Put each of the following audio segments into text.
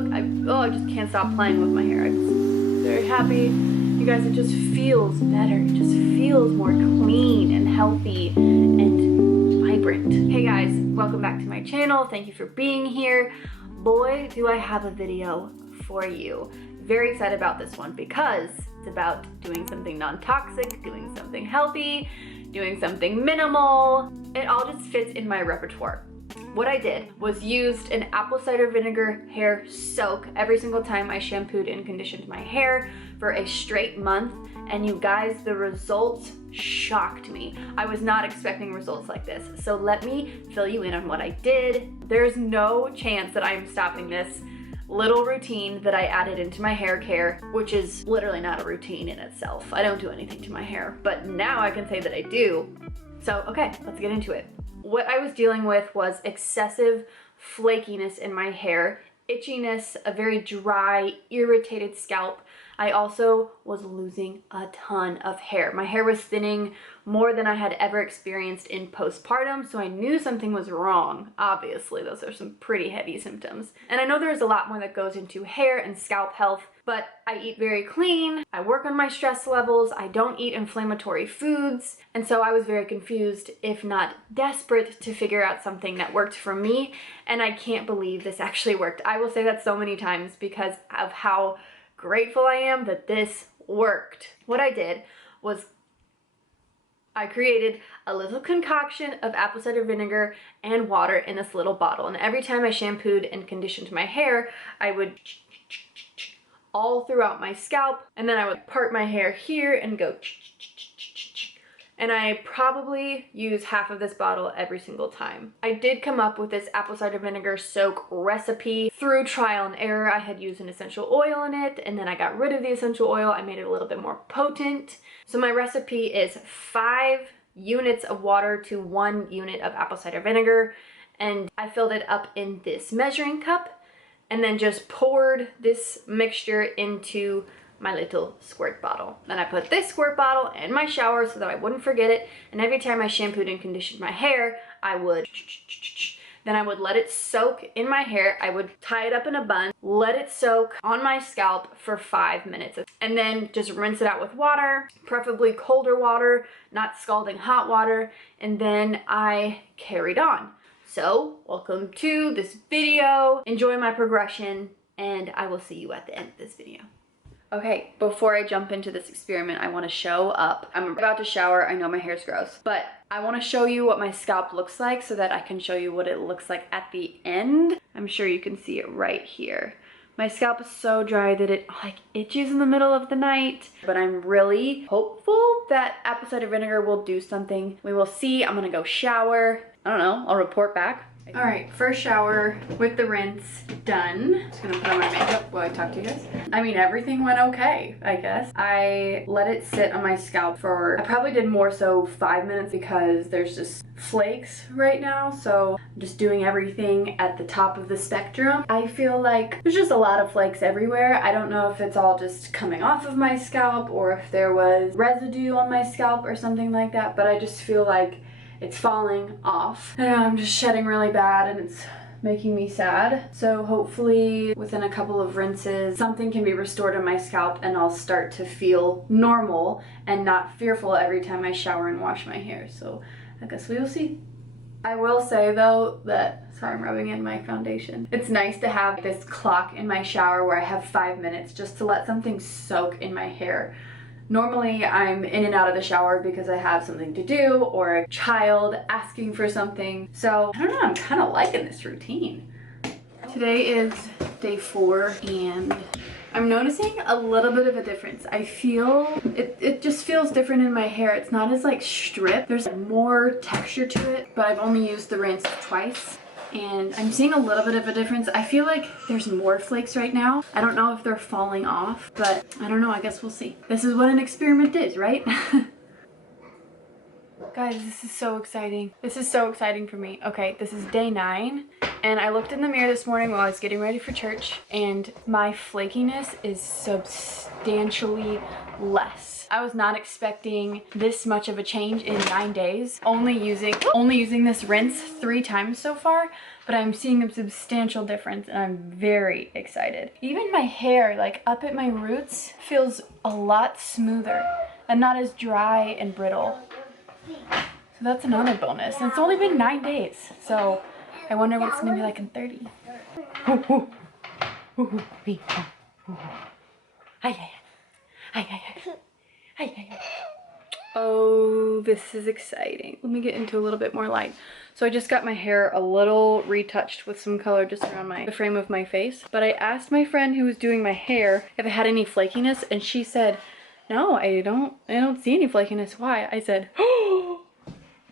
look, I just can't stop playing with my hair. I'm very happy. You guys, it just feels better. It just feels more clean and healthy and vibrant. Hey guys, welcome back to my channel. Thank you for being here. Boy, do I have a video for you. Very excited about this one because it's about doing something non-toxic, doing something healthy, doing something minimal. It all just fits in my repertoire. What I did was used an apple cider vinegar hair soak every single time I shampooed and conditioned my hair for a straight month. And you guys, the results shocked me. I was not expecting results like this. So let me fill you in on what I did. There's no chance that I'm stopping this little routine that I added into my hair care, which is literally not a routine in itself. I don't do anything to my hair, but now I can say that I do. So, okay, let's get into it. What I was dealing with was excessive flakiness in my hair, itchiness, a very dry, irritated scalp. I also was losing a ton of hair. My hair was thinning more than I had ever experienced in postpartum, so I knew something was wrong. Obviously, those are some pretty heavy symptoms. And I know there's a lot more that goes into hair and scalp health, but I eat very clean, I work on my stress levels, I don't eat inflammatory foods, and so I was very confused, if not desperate, to figure out something that worked for me, and I can't believe this actually worked. I will say that so many times because of how grateful I am that this worked. What I did was I created a little concoction of apple cider vinegar and water in this little bottle, and every time I shampooed and conditioned my hair, I would all throughout my scalp, and then I would part my hair here and go, and I probably use half of this bottle every single time. I did come up with this apple cider vinegar soak recipe through trial and error. I had used an essential oil in it, and then I got rid of the essential oil. I made it a little bit more potent. So my recipe is 5 units of water to 1 unit of apple cider vinegar, and I filled it up in this measuring cup and then just poured this mixture into my little squirt bottle. Then I put this squirt bottle in my shower so that I wouldn't forget it, and every time I shampooed and conditioned my hair, I would then I would let it soak in my hair. I would tie it up in a bun, let it soak on my scalp for 5 minutes, and then just rinse it out with water, preferably colder water, not scalding hot water, and then I carried on. So, welcome to this video. Enjoy my progression, and I will see you at the end of this video. Okay, before I jump into this experiment, I want to show up. I'm about to shower. I know my hair's gross, but I want to show you what my scalp looks like so that I can show you what it looks like at the end. I'm sure you can see it right here. My scalp is so dry that it like itches in the middle of the night, but I'm really hopeful that apple cider vinegar will do something. We will see. I'm gonna go shower. I don't know, I'll report back. All right, first shower with the rinse done. Just gonna put on my makeup while I talk to you guys. I mean, everything went okay, I guess. I let it sit on my scalp for, I probably did more so 5 minutes because there's just flakes right now. So I'm just doing everything at the top of the spectrum. I feel like there's just a lot of flakes everywhere. I don't know if it's all just coming off of my scalp or if there was residue on my scalp or something like that, but I just feel like it's falling off and I'm just shedding really bad and it's making me sad. So hopefully within a couple of rinses something can be restored on my scalp and I'll start to feel normal and not fearful every time I shower and wash my hair. So I guess we will see. I will say though that, sorry, I'm rubbing in my foundation. It's nice to have this clock in my shower where I have 5 minutes just to let something soak in my hair. Normally, I'm in and out of the shower because I have something to do or a child asking for something. So, I don't know, I'm kind of liking this routine. Today is day 4 and I'm noticing a little bit of a difference. I feel, it just feels different in my hair. It's not as like stripped. There's more texture to it, but I've only used the rinse twice. And I'm seeing a little bit of a difference. I feel like there's more flakes right now. I don't know if they're falling off, but I don't know, I guess we'll see. This is what an experiment is, right? Guys, this is so exciting. This is so exciting for me. Okay, this is day 9, and I looked in the mirror this morning while I was getting ready for church, and my flakiness is substantially less. I was not expecting this much of a change in 9 days. Only using this rinse 3 times so far, but I'm seeing a substantial difference, and I'm very excited. Even my hair, like up at my roots, feels a lot smoother and not as dry and brittle. So that's another bonus. And it's only been 9 days. So I wonder what it's gonna be like in 30. Oh, this is exciting. Let me get into a little bit more light. So I just got my hair a little retouched with some color just around the frame of my face. But I asked my friend who was doing my hair if it had any flakiness, and she said, no, I don't see any flakiness. Why? I said, oh,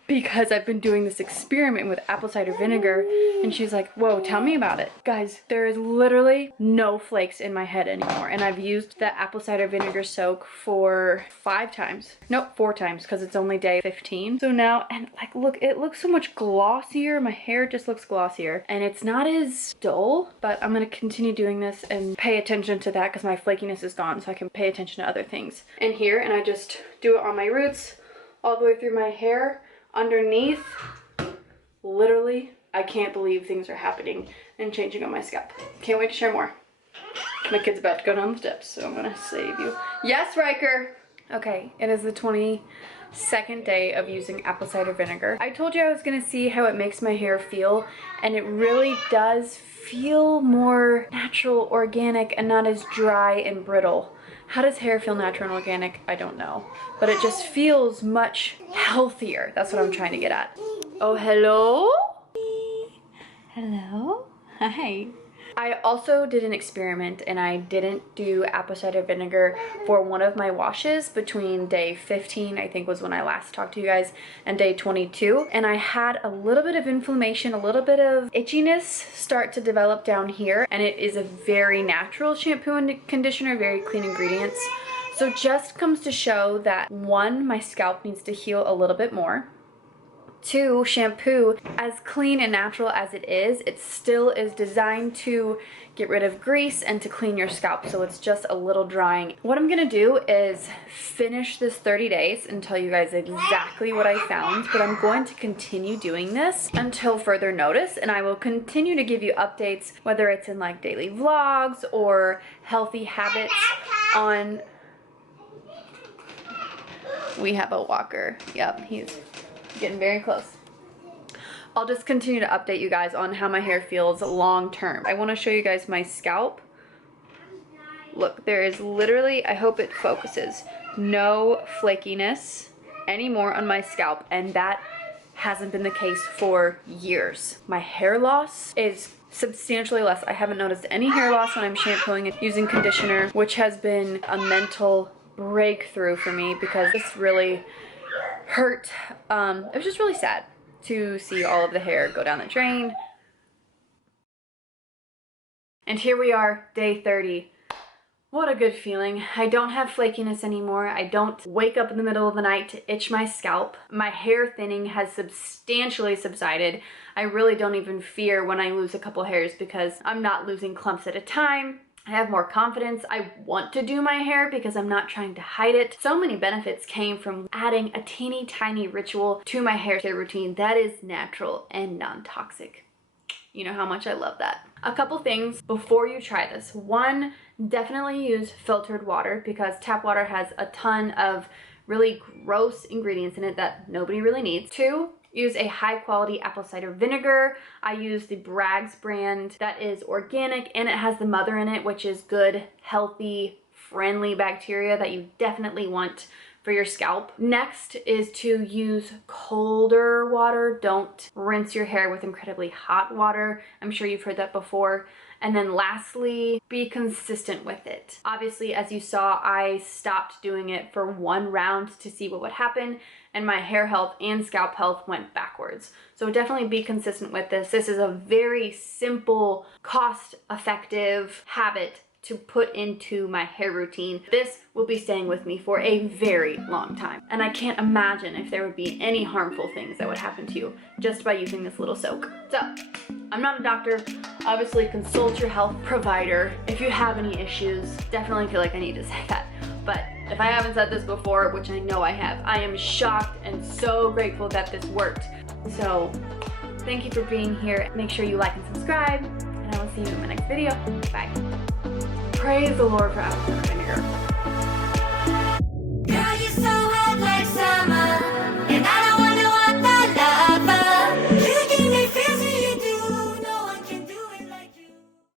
because I've been doing this experiment with apple cider vinegar. And she's like, whoa, tell me about it. Guys, there is literally no flakes in my head anymore. And I've used the apple cider vinegar soak for 5 times. Nope, 4 times, because it's only day 15. So now, and like, look, it looks so much glossier. My hair just looks glossier. And it's not as dull, but I'm gonna continue doing this and pay attention to that because my flakiness is gone, so I can pay attention to other things. And here, and I just do it on my roots, all the way through my hair, underneath. Literally, I can't believe things are happening and changing on my scalp. Can't wait to share more. My kid's about to go down the steps, so I'm gonna save you. Yes, Riker! Okay, it is the 22nd day of using apple cider vinegar. I told you I was gonna see how it makes my hair feel, and it really does feel more natural, organic, and not as dry and brittle. How does hair feel natural and organic? I don't know. But it just feels much healthier. That's what I'm trying to get at. Oh, hello? Hello? Hi. I also did an experiment, and I didn't do apple cider vinegar for one of my washes between day 15, I think was when I last talked to you guys, and day 22. And I had a little bit of inflammation, a little bit of itchiness start to develop down here. And it is a very natural shampoo and conditioner, very clean ingredients. So just comes to show that 1, my scalp needs to heal a little bit more. 2, shampoo, as clean and natural as it is, it still is designed to get rid of grease and to clean your scalp, so it's just a little drying. What I'm gonna do is finish this 30 days and tell you guys exactly what I found, but I'm going to continue doing this until further notice, and I will continue to give you updates, whether it's in like daily vlogs or healthy habits on... We have a walker. Yep, he's getting very close. I'll just continue to update you guys on how my hair feels long term. I want to show you guys my scalp. Look, there is literally, I hope it focuses, no flakiness anymore on my scalp, and that hasn't been the case for years. My hair loss is substantially less. I haven't noticed any hair loss when I'm shampooing and using conditioner, which has been a mental breakthrough for me because this really hurt. It was just really sad to see all of the hair go down the drain. And here we are, day 30. What a good feeling. I don't have flakiness anymore. I don't wake up in the middle of the night to itch my scalp. My hair thinning has substantially subsided. I really don't even fear when I lose a couple hairs because I'm not losing clumps at a time. I have more confidence. I want to do my hair because I'm not trying to hide it. So many benefits came from adding a teeny tiny ritual to my hair care routine that is natural and non-toxic. You know how much I love that. A couple things before you try this. 1, definitely use filtered water because tap water has a ton of really gross ingredients in it that nobody really needs. 2, use a high quality apple cider vinegar. I use the Bragg's brand that is organic and it has the mother in it, which is good, healthy, friendly bacteria that you definitely want for your scalp. Next is to use colder water. Don't rinse your hair with incredibly hot water. I'm sure you've heard that before. And then lastly, be consistent with it. Obviously, as you saw, I stopped doing it for 1 round to see what would happen, and my hair health and scalp health went backwards. So definitely be consistent with this. This is a very simple, cost-effective habit to put into my hair routine. This will be staying with me for a very long time. And I can't imagine if there would be any harmful things that would happen to you just by using this little soak. So, I'm not a doctor. Obviously, consult your health provider. If you have any issues, definitely feel like I need to say that. But if I haven't said this before, which I know I have, I am shocked and so grateful that this worked. So, thank you for being here. Make sure you like and subscribe, and I will see you in my next video. Bye. Praise the Lord for apple cider vinegar.